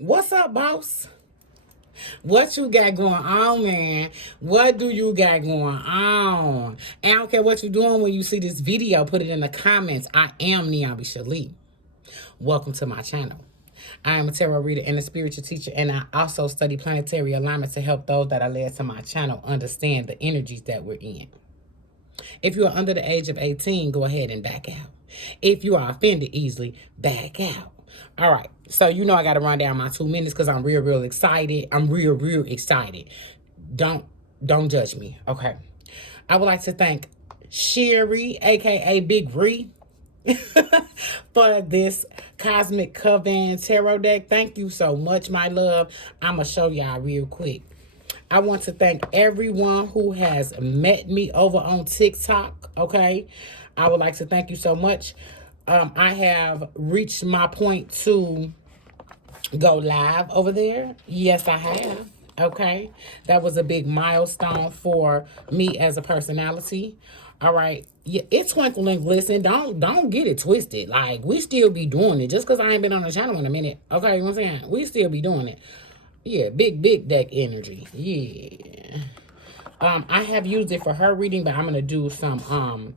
What's up, boss? What you got going on, man? What do you got going on? And I don't care what you're doing when you see this video, put it in the comments. I am Niabi Shalee. Welcome to my channel. I am a tarot reader and a spiritual teacher, and I also study planetary alignment to help those that are led to my channel understand the energies that we're in. If you are under the age of 18, go ahead and back out. If you are offended easily, back out. All right. So you know I got to run down my 2 minutes because I'm real excited. I'm real excited. Don't judge me. Okay. I would like to thank Sherry, aka Big Ree, for this Cosmic Coven Tarot deck. Thank you so much, my love. I'm going to show y'all real quick. I want to thank everyone who has met me over on TikTok, okay? I would like to thank you so much. I have reached my point to go live over there. Yes, I have, okay? That was a big milestone for me as a personality. All right, yeah, it's Twinkle and Glisten. Don't get it twisted. Like, we still be doing it. Just because I ain't been on the channel in a minute, okay? You know what I'm saying? We still be doing it. Yeah, big deck energy. Yeah. I have used it for her reading, but I'm gonna do some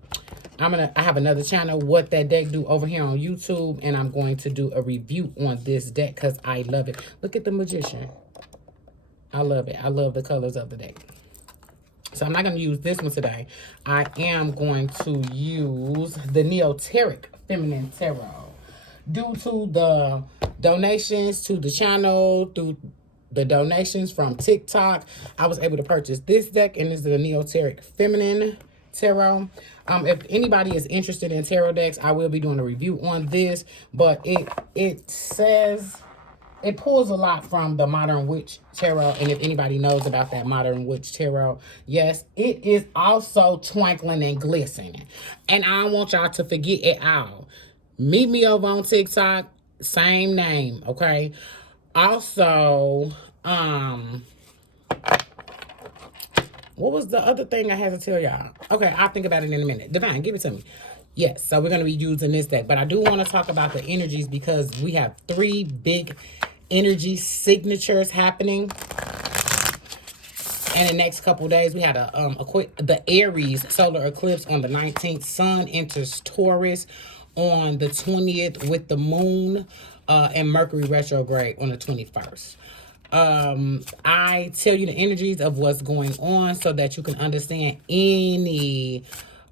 I have another channel, What That Deck Do, over here on YouTube, and I'm going to do a review on this deck because I love it. Look at the Magician. I love it. I love the colors of the deck. So I'm not going to use this one today. I am going to use the Neoteric Feminine Tarot. Due to the donations to the channel, through the donations from TikTok, I was able to purchase this deck, and this is the Neoteric Feminine Tarot. If anybody is interested in tarot decks, I will be doing a review on this, but it says it pulls a lot from the Modern Witch Tarot, and if anybody knows about that Modern Witch Tarot, yes, it is also twinkling and glistening. And I don't want y'all to forget it all. Meet me over on TikTok, same name, okay? Also, what was the other thing I had to tell y'all? Okay, I'll think about it in a minute. Divine, give it to me. Yes, so we're going to be using this deck. But I do want to talk about the energies because we have 3 big energy signatures happening in the next couple days. We had the Aries solar eclipse on the 19th. Sun enters Taurus on the 20th with the moon and Mercury retrograde on the 21st. I tell you the energies of what's going on so that you can understand any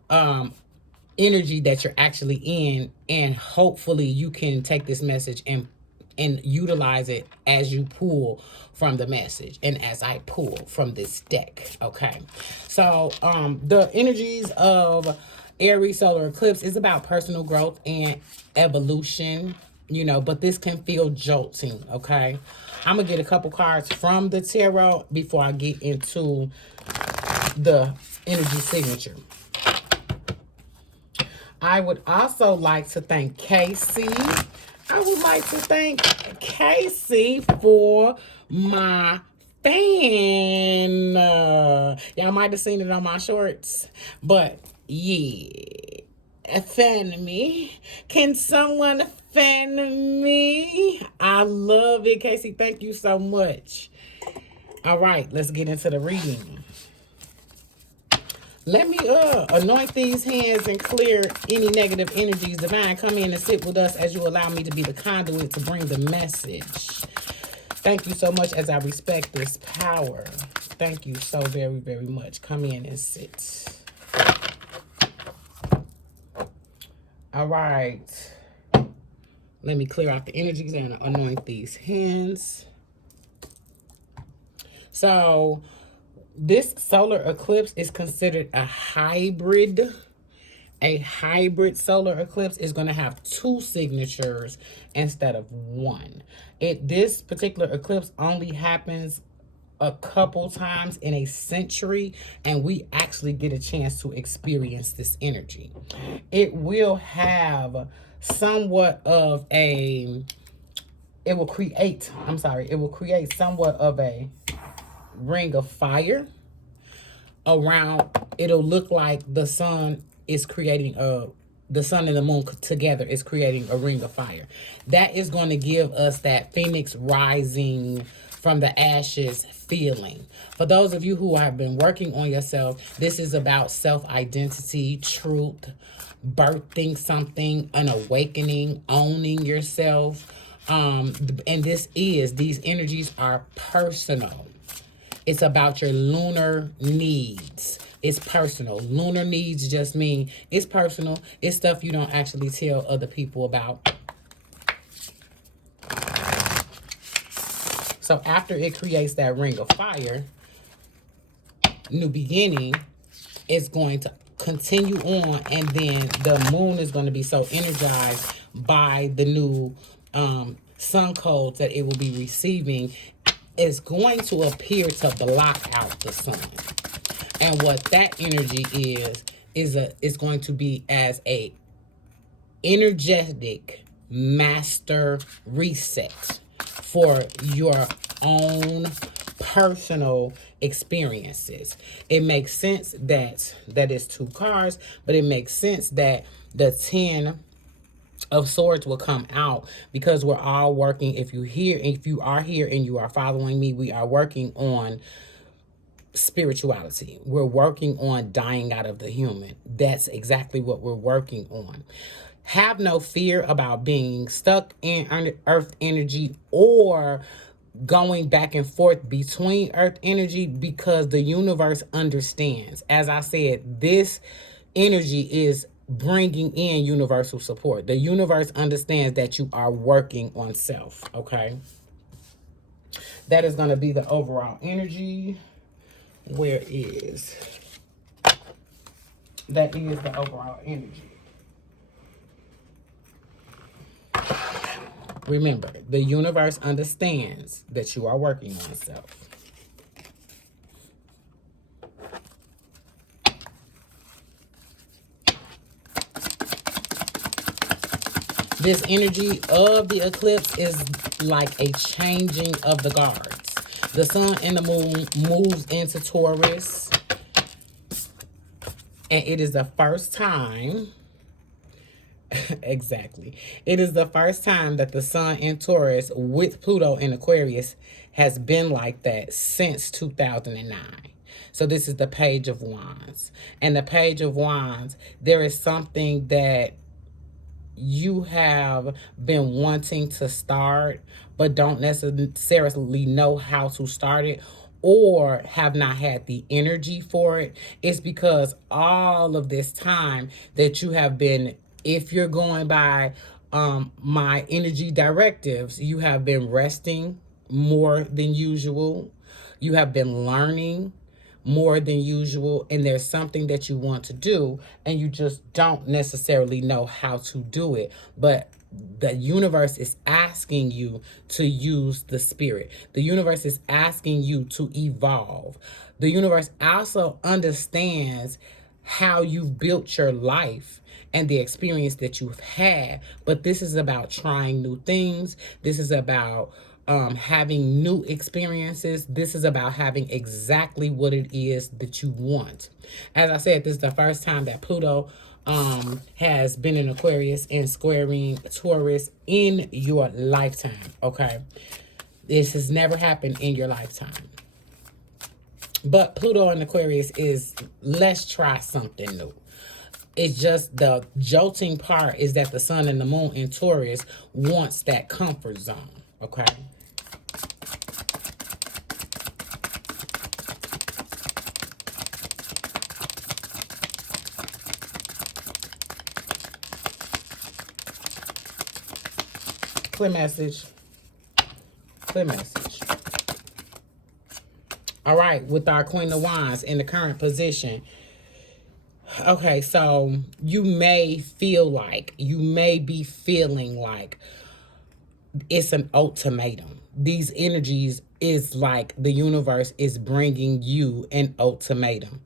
energy that you're actually in, and hopefully you can take this message and utilize it as you pull from the message and as I pull from this deck. Okay, so the energies of Aries solar eclipse is about personal growth and evolution, you know, but this can feel jolting. Okay, I'm gonna get a couple cards from the tarot before I get into the energy signature. I would also like to thank Casey. I would like to thank Casey for my fan. Y'all might have seen it on my shorts, but yeah, fan me. Can someone fan me? I love it, Casey. Thank you so much. All right, let's get into the reading. Let me anoint these hands and clear any negative energies. Divine, come in and sit with us as you allow me to be the conduit to bring the message. Thank you so much as I respect this power. Thank you so very much. Come in and sit. All right. Let me clear out the energies and anoint these hands. So this solar eclipse is considered a hybrid. A hybrid solar eclipse is going to have 2 signatures instead of 1. This particular eclipse only happens a couple times in a century, and we actually get a chance to experience this energy. It will have somewhat of a, it will create somewhat of a ring of fire around. It'll look like the sun is creating a the sun and the moon together is creating a ring of fire. That is going to give us that phoenix rising from the ashes feeling. For those of you who have been working on yourself, this is about self-identity, truth, birthing something, an awakening, owning yourself. And these energies are personal. It's about your lunar needs. It's personal. Lunar needs just mean it's personal. It's stuff you don't actually tell other people about. So after it creates that ring of fire, new beginning is going to continue on, and then the moon is going to be so energized by the new sun codes that it will be receiving. It's going to appear to block out the sun. And what that energy is going to be as a energetic master reset for your own personal experiences. It makes sense that it's 2 cards, but it makes sense that the 10 of swords will come out, because we're all working. If you are here and you are following me, we are working on spirituality. We're working on dying out of the human. That's exactly what we're working on. Have no fear about being stuck in earth energy or going back and forth between earth energy, because the universe understands. As I said, this energy is bringing in universal support. The universe understands that you are working on self, okay? That is going to be the overall energy. That is the overall energy. Remember, the universe understands that you are working on self. This energy of the eclipse is like a changing of the guards. The sun and the moon moves into Taurus, and it is the first time, exactly, it is the first time that the sun in Taurus with Pluto in Aquarius has been like that since 2009. So this is the Page of Wands. And the Page of Wands, there is something that you have been wanting to start, but don't necessarily know how to start it, or have not had the energy for it. It's because all of this time that you have been, if you're going by my energy directives, you have been resting more than usual. You have been learning more than usual, and there's something that you want to do and you just don't necessarily know how to do it, but the universe is asking you to use the spirit. The universe is asking you to evolve. The universe also understands how you've built your life and the experience that you've had, but this is about trying new things. This is about having new experiences. This is about having exactly what it is that you want. As I said, this is the first time that Pluto has been in Aquarius and squaring Taurus in your lifetime, okay? This has never happened in your lifetime. But Pluto in Aquarius is, let's try something new. It's just the jolting part is that the sun and the moon in Taurus wants that comfort zone, okay? Clear message. Clear message. All right, with our Queen of Wands in the current position. Okay, so you may be feeling like it's an ultimatum. These energies is like the universe is bringing you an ultimatum.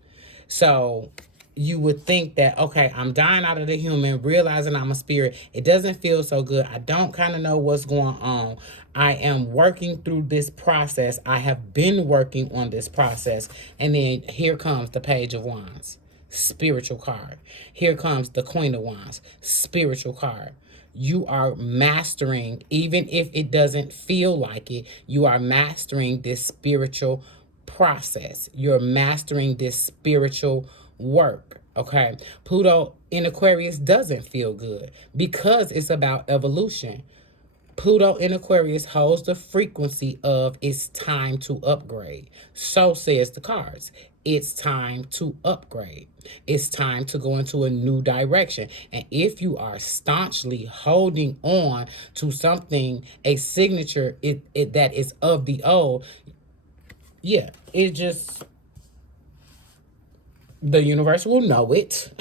So you would think that, okay, I'm dying out of the human, realizing I'm a spirit. It doesn't feel so good. I don't kind of know what's going on. I am working through this process. I have been working on this process. And then here comes the Page of Wands. spiritual card. Here comes the Queen of Wands, spiritual card. You are mastering, even if it doesn't feel like it, you are mastering this spiritual process. You're mastering this spiritual work. Okay. Pluto in Aquarius doesn't feel good because it's about evolution. Pluto in Aquarius holds the frequency of it's time to upgrade. So says the cards. It's time to upgrade. It's time to go into a new direction. And if you are staunchly holding on to something, a signature that is of the old, yeah, it just, the universe will know it.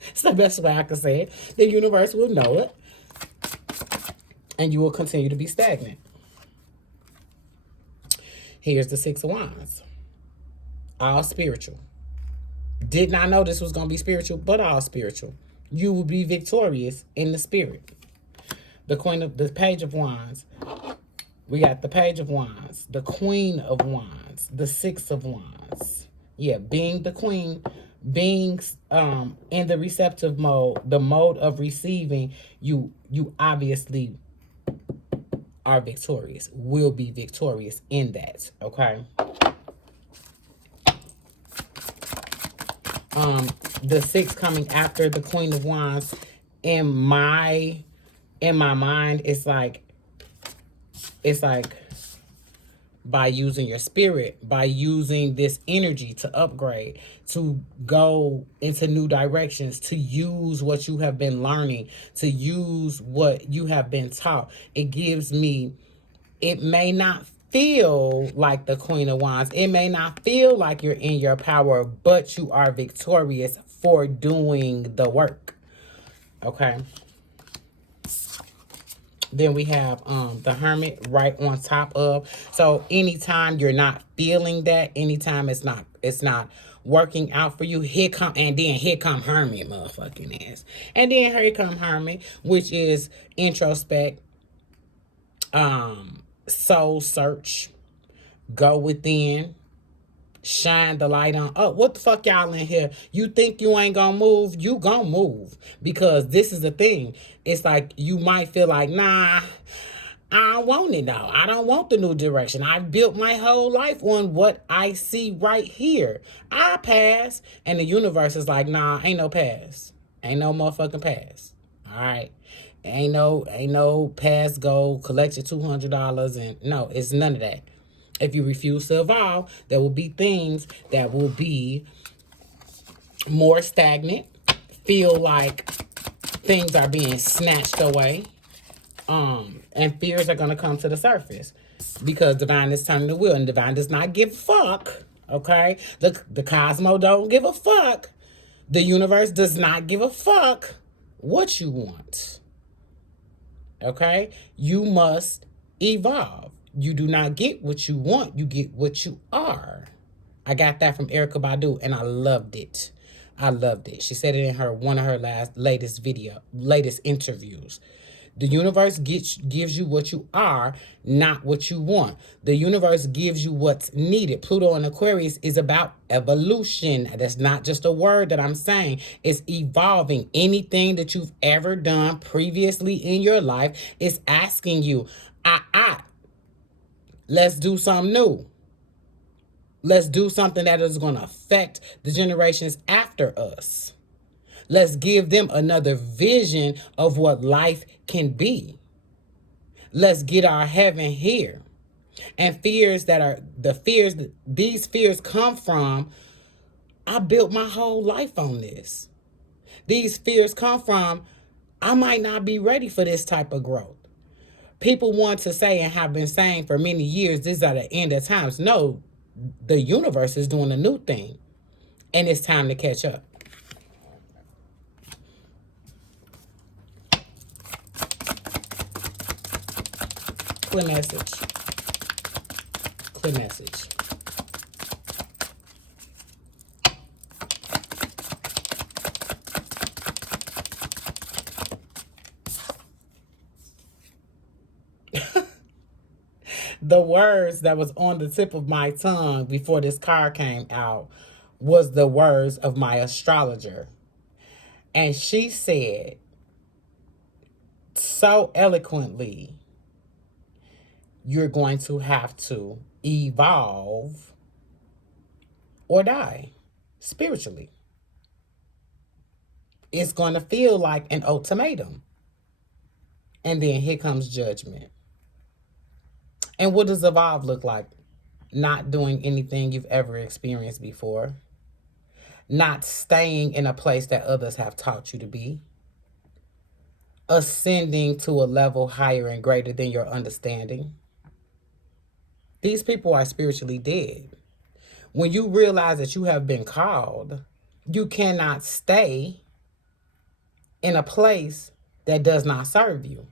It's the best way I can say it. The universe will know it. And you will continue to be stagnant. Here's the Six of Wands. All spiritual. Did not know this was going to be spiritual, but all spiritual. You will be victorious in the spirit. The Page of Wands. We got the Page of Wands, the Queen of Wands, the Six of Wands. Yeah, being the queen, being in the receptive mode, the mode of receiving, you obviously are victorious, will be victorious in that, okay? The six coming after the Queen of Wands, in my mind, it's like by using your spirit, by using this energy to upgrade, to go into new directions, to use what you have been learning, to use what you have been taught. It gives me, it may not feel like the Queen of Wands. It may not feel like you're in your power, but you are victorious for doing the work. Okay. Then we have the Hermit right on top of. So anytime you're not feeling that, anytime it's not working out for you, here come Hermit, motherfucking ass. And then here come Hermit, which is introspect, soul search, go within, shine the light on. Oh, what the fuck y'all in here? You think you ain't gonna move? You gonna move. Because this is the thing. It's like you might feel like, nah, I don't want it though. I don't want the new direction. I've built my whole life on what I see right here. I pass. And the universe is like, nah, ain't no pass. Ain't no motherfucking pass. All right. Ain't no pass, go collect your $200 and no, it's none of that. If you refuse to evolve, there will be things that will be more stagnant, feel like things are being snatched away, and fears are going to come to the surface because divine is turning the wheel, and divine does not give a fuck, okay? The cosmos don't give a fuck. The universe does not give a fuck what you want, okay? You must evolve. You do not get what you want. You get what you are. I got that from Erykah Badu, and I loved it. I loved it. She said it in one of her latest interviews. The universe gives you what you are, not what you want. The universe gives you what's needed. Pluto in Aquarius is about evolution. That's not just a word that I'm saying. It's evolving. Anything that you've ever done previously in your life is asking you, let's do something new. Let's do something that is going to affect the generations after us. Let's give them another vision of what life can be. Let's get our heaven here. And these fears come from, I built my whole life on this. These fears come from, I might not be ready for this type of growth. People want to say and have been saying for many years, this is at the end of times. No, the universe is doing a new thing. And it's time to catch up. Clear message. Clear message. The words that was on the tip of my tongue before this card came out was the words of my astrologer. And she said so eloquently, you're going to have to evolve or die spiritually. It's going to feel like an ultimatum. And then here comes judgment. And what does evolve look like? Not doing anything you've ever experienced before. Not staying in a place that others have taught you to be. Ascending to a level higher and greater than your understanding. These people are spiritually dead. When you realize that you have been called, you cannot stay in a place that does not serve you.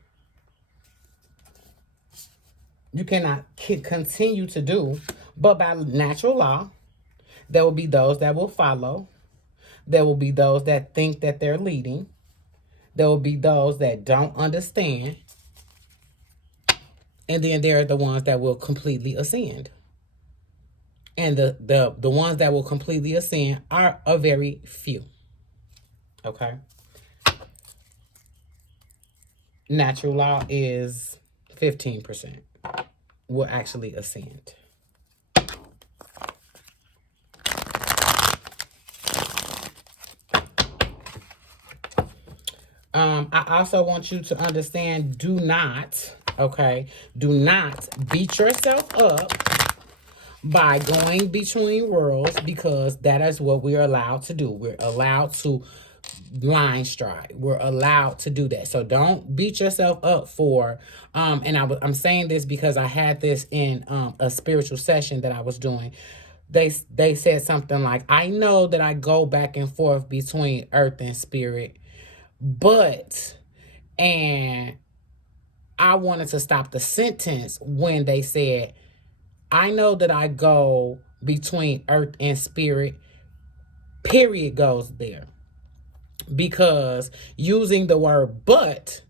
You cannot continue to do, but by natural law, there will be those that will follow. There will be those that think that they're leading. There will be those that don't understand. And then there are the ones that will completely ascend. And the ones that will completely ascend are a very few. Okay? Natural law is 15% will actually ascend. I also want you to understand, do not beat yourself up by going between worlds, because that is what we are allowed to do. We're allowed to line stride. We're allowed to do that. So don't beat yourself up for, and I'm saying this because I had this in a spiritual session that I was doing. They said something like, I know that I go back and forth between earth and spirit, but, and I wanted to stop the sentence when they said, I know that I go between earth and spirit, period goes there. Because using the word but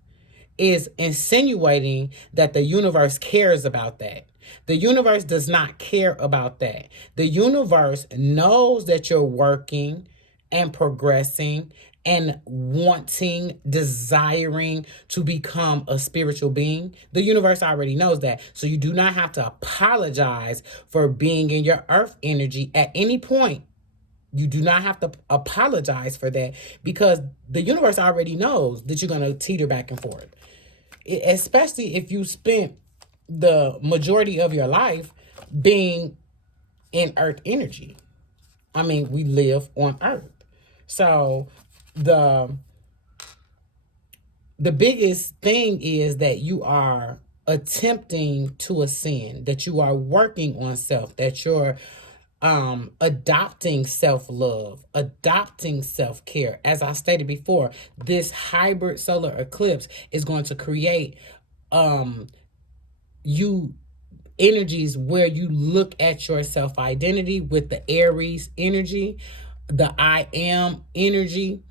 is insinuating that the universe cares about that. The universe does not care about that. The universe knows that you're working and progressing and wanting, desiring to become a spiritual being. The universe already knows that. So you do not have to apologize for being in your earth energy at any point. You do not have to apologize for that, because the universe already knows that you're going to teeter back and forth. Especially if you spent the majority of your life being in earth energy. I mean, we live on earth. So the biggest thing is that you are attempting to ascend, that you are working on self, that you're adopting self-love, adopting self-care. As I stated before, this hybrid solar eclipse is going to create you energies where you look at your self-identity with the Aries energy, the I am energy,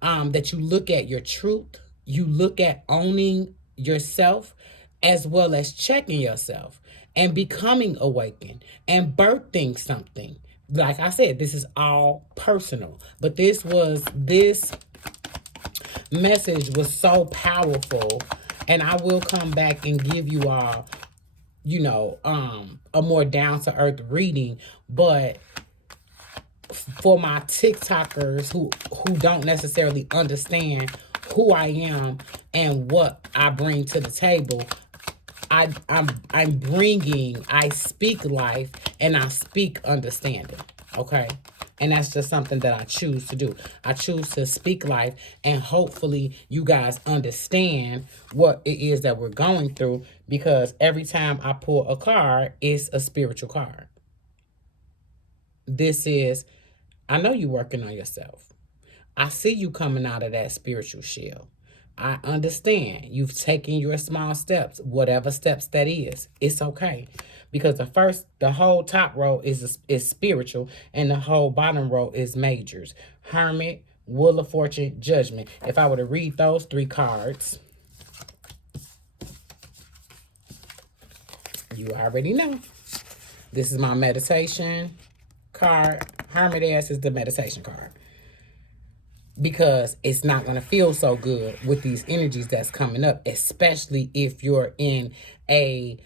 that you look at your truth, you look at owning yourself, as well as checking yourself and becoming awakened and birthing something. Like I said, this is all personal, but this message was so powerful, and I will come back and give you all, a more down to earth reading. But for my TikTokers who don't necessarily understand who I am and what I bring to the table, I speak life and I speak understanding, okay? And that's just something that I choose to do. I choose to speak life, and hopefully you guys understand what it is that we're going through, because every time I pull a card, it's a spiritual card. This is, I know you're working on yourself. I see you coming out of that spiritual shell. I understand you've taken your small steps, whatever steps that is. It's okay. Because the whole top row is spiritual, and the whole bottom row is majors. Hermit, Wheel of Fortune, Judgment. If I were to read those 3 cards, you already know. This is my meditation card. Hermit ass is the meditation card. Because it's not going to feel so good with these energies that's coming up, especially if you're in a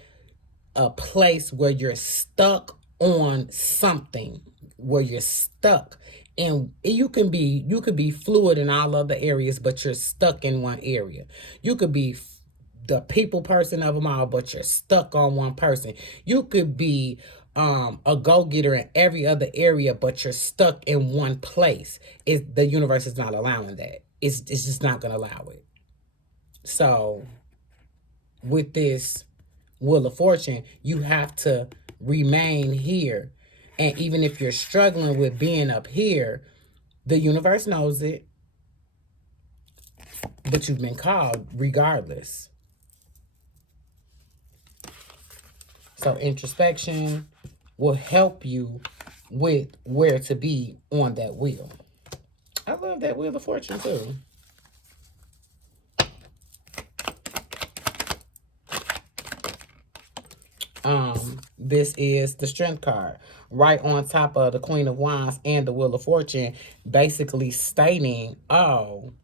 place where you're stuck on something, where you're stuck. And you could be fluid in all other areas, but you're stuck in one area. You could be the people person of them all, but you're stuck on one person. You could be a go-getter in every other area, but you're stuck in one place. The universe is not allowing that. It's just not going to allow it. So with this Wheel of Fortune, you have to remain here. And even if you're struggling with being up here, the universe knows it. But you've been called regardless. So introspection will help you with where to be on that wheel. I love that Wheel of Fortune too. This is the Strength card. Right on top of the Queen of Wands and the Wheel of Fortune, basically stating, oh,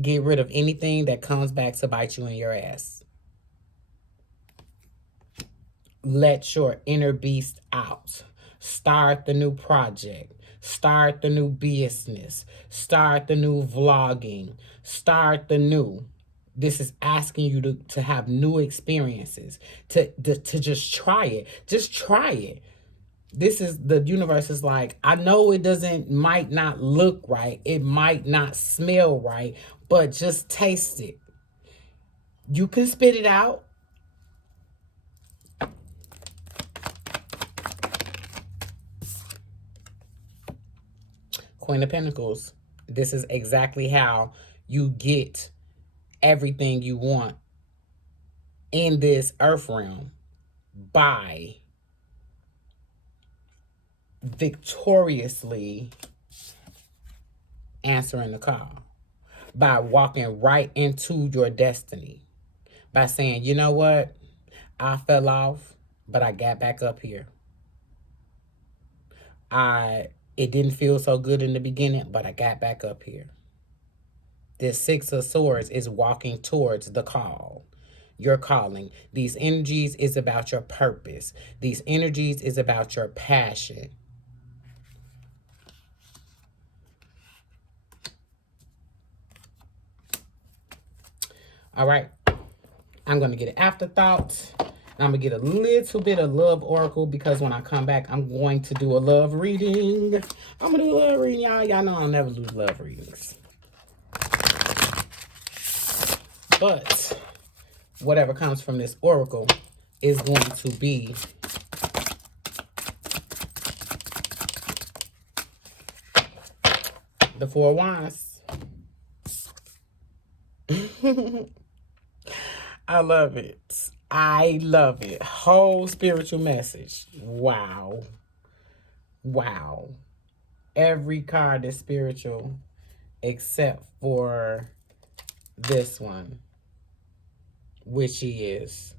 get rid of anything that comes back to bite you in your ass. Let your inner beast out. Start the new project. Start the new business. Start the new vlogging. Start the new. This is asking you to have new experiences, to just try it. Just try it. This is, the universe is like, I know it might not look right. It might not smell right, but just taste it. You can spit it out. Queen of Pentacles. This is exactly how you get everything you want in this earth realm, by victoriously answering the call, by walking right into your destiny, by saying, you know what, I fell off, but I got back up here. It didn't feel so good in the beginning, but I got back up here. This Six of Swords is walking towards the call. Your calling. These energies is about your purpose. These energies is about your passion. All right. I'm going to get an afterthought. I'm going to get a little bit of love oracle, because when I come back, I'm going to do a love reading. I'm going to do a love reading, y'all. Y'all know I'll never lose love readings. But whatever comes from this oracle is going to be the Four of Wands. I love it. I love it. Whole spiritual message. Wow. Wow. Every card is spiritual except for this one, which is,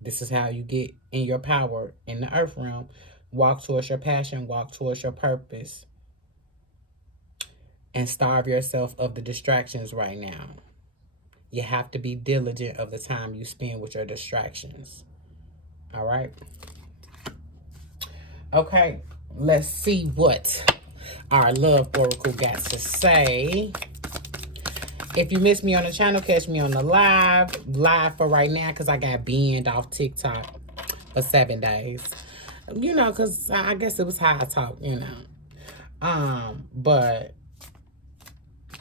this is how you get in your power in the earth realm. Walk towards your passion. Walk towards your purpose. And starve yourself of the distractions right now. You have to be diligent of the time you spend with your distractions. All right? Okay, let's see what our love oracle got to say. If you missed me on the channel, catch me on the live for right now, because I got banned off TikTok for 7 days. You know, because I guess it was how I talk, you know. But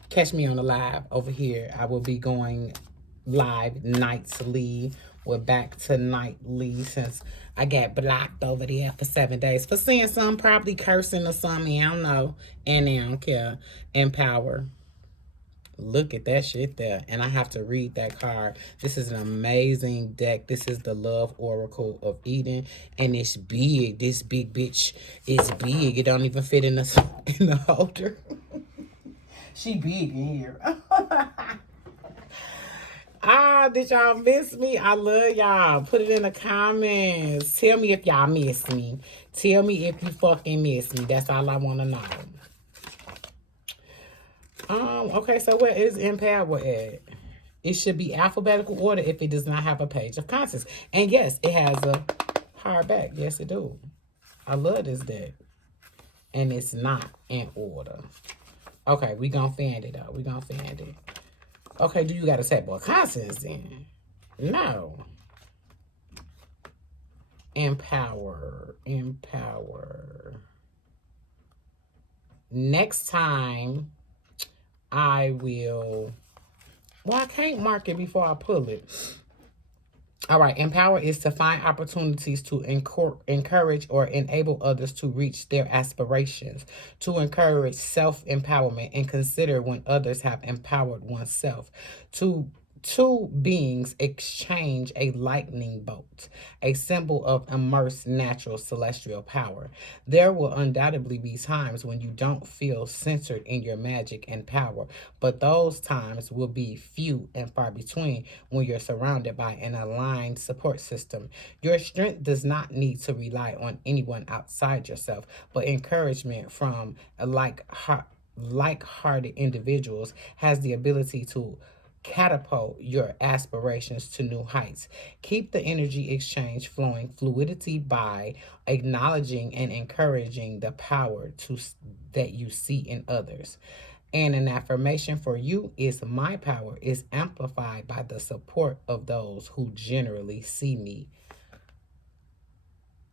catch me on the live over here. I will be going live nightly. We're back to nightly since I got blocked over there for 7 days for saying something, probably cursing or something. I don't know. And they don't care. Empower. Look at that shit there. And I have to read that card. This is an amazing deck. This is the Love Oracle of Eden. And it's big. This big bitch is big. It don't even fit in the holder. She big in here. Ah, did y'all miss me? I love y'all. Put it in the comments. Tell me if y'all miss me. Tell me if you fucking miss me. That's all I want to know. Okay, so where is Empower at? It should be alphabetical order if it does not have a page of contents. And yes, it has a hardback. Yes, it do. I love this deck. And it's not in order. Okay, we gonna fan it though. We gonna fan it. Okay, do you got a table of contents then? No. Empower. Empower. Next time, I will... Well, I can't mark it before I pull it. All right, empower is to find opportunities to encourage or enable others to reach their aspirations, to encourage self-empowerment and consider when others have empowered oneself, to two beings exchange a lightning bolt, a symbol of immersed natural celestial power. There will undoubtedly be times when you don't feel centered in your magic and power, but those times will be few and far between when you're surrounded by an aligned support system. Your strength does not need to rely on anyone outside yourself, but encouragement from like-hearted individuals has the ability to catapult your aspirations to new heights. Keep the energy exchange flowing fluidity by acknowledging and encouraging the power that you see in others. And an affirmation for you is my power is amplified by the support of those who generally see me.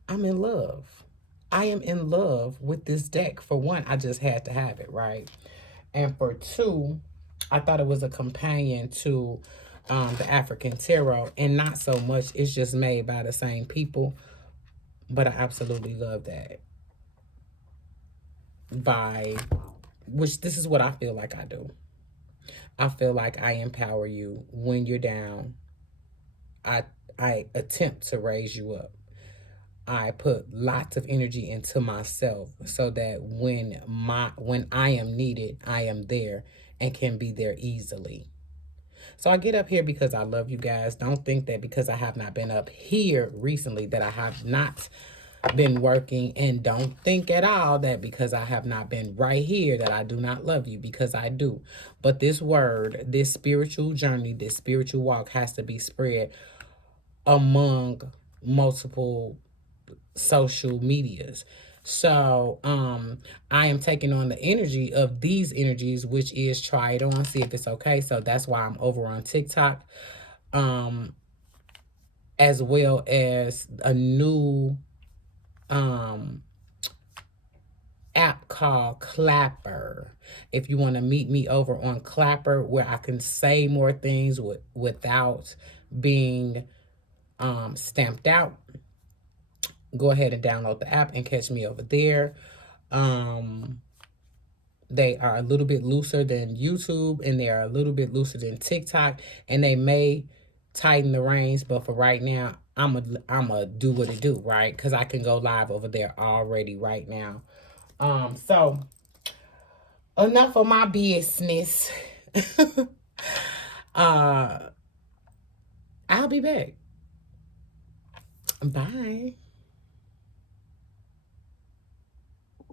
I'm in love. I am in love with this deck. For one, I just had to have it, right? And for two, I thought it was a companion to the African Tarot, and not so much. It's just made by the same people, but I absolutely love that. Which this is what I feel like I do. I feel like I empower you when you're down. I attempt to raise you up. I put lots of energy into myself so that when I am needed, I am there and can be there easily. So I get up here because I love you guys. Don't think that because I have not been up here recently that I have not been working, and don't think at all that because I have not been right here that I do not love you, because I do. But this word, this spiritual journey, this spiritual walk has to be spread among multiple social medias. So I am taking on the energy of these energies, which is try it on, see if it's okay. So that's why I'm over on TikTok, as well as a new app called Clapper. If you want to meet me over on Clapper, where I can say more things without being stamped out, go ahead and download the app and catch me over there. They are a little bit looser than YouTube, and they are a little bit looser than TikTok, and they may tighten the reins, but for right now, I'm a do what it do, right? Because I can go live over there already right now. So enough of my business. I'll be back. Bye.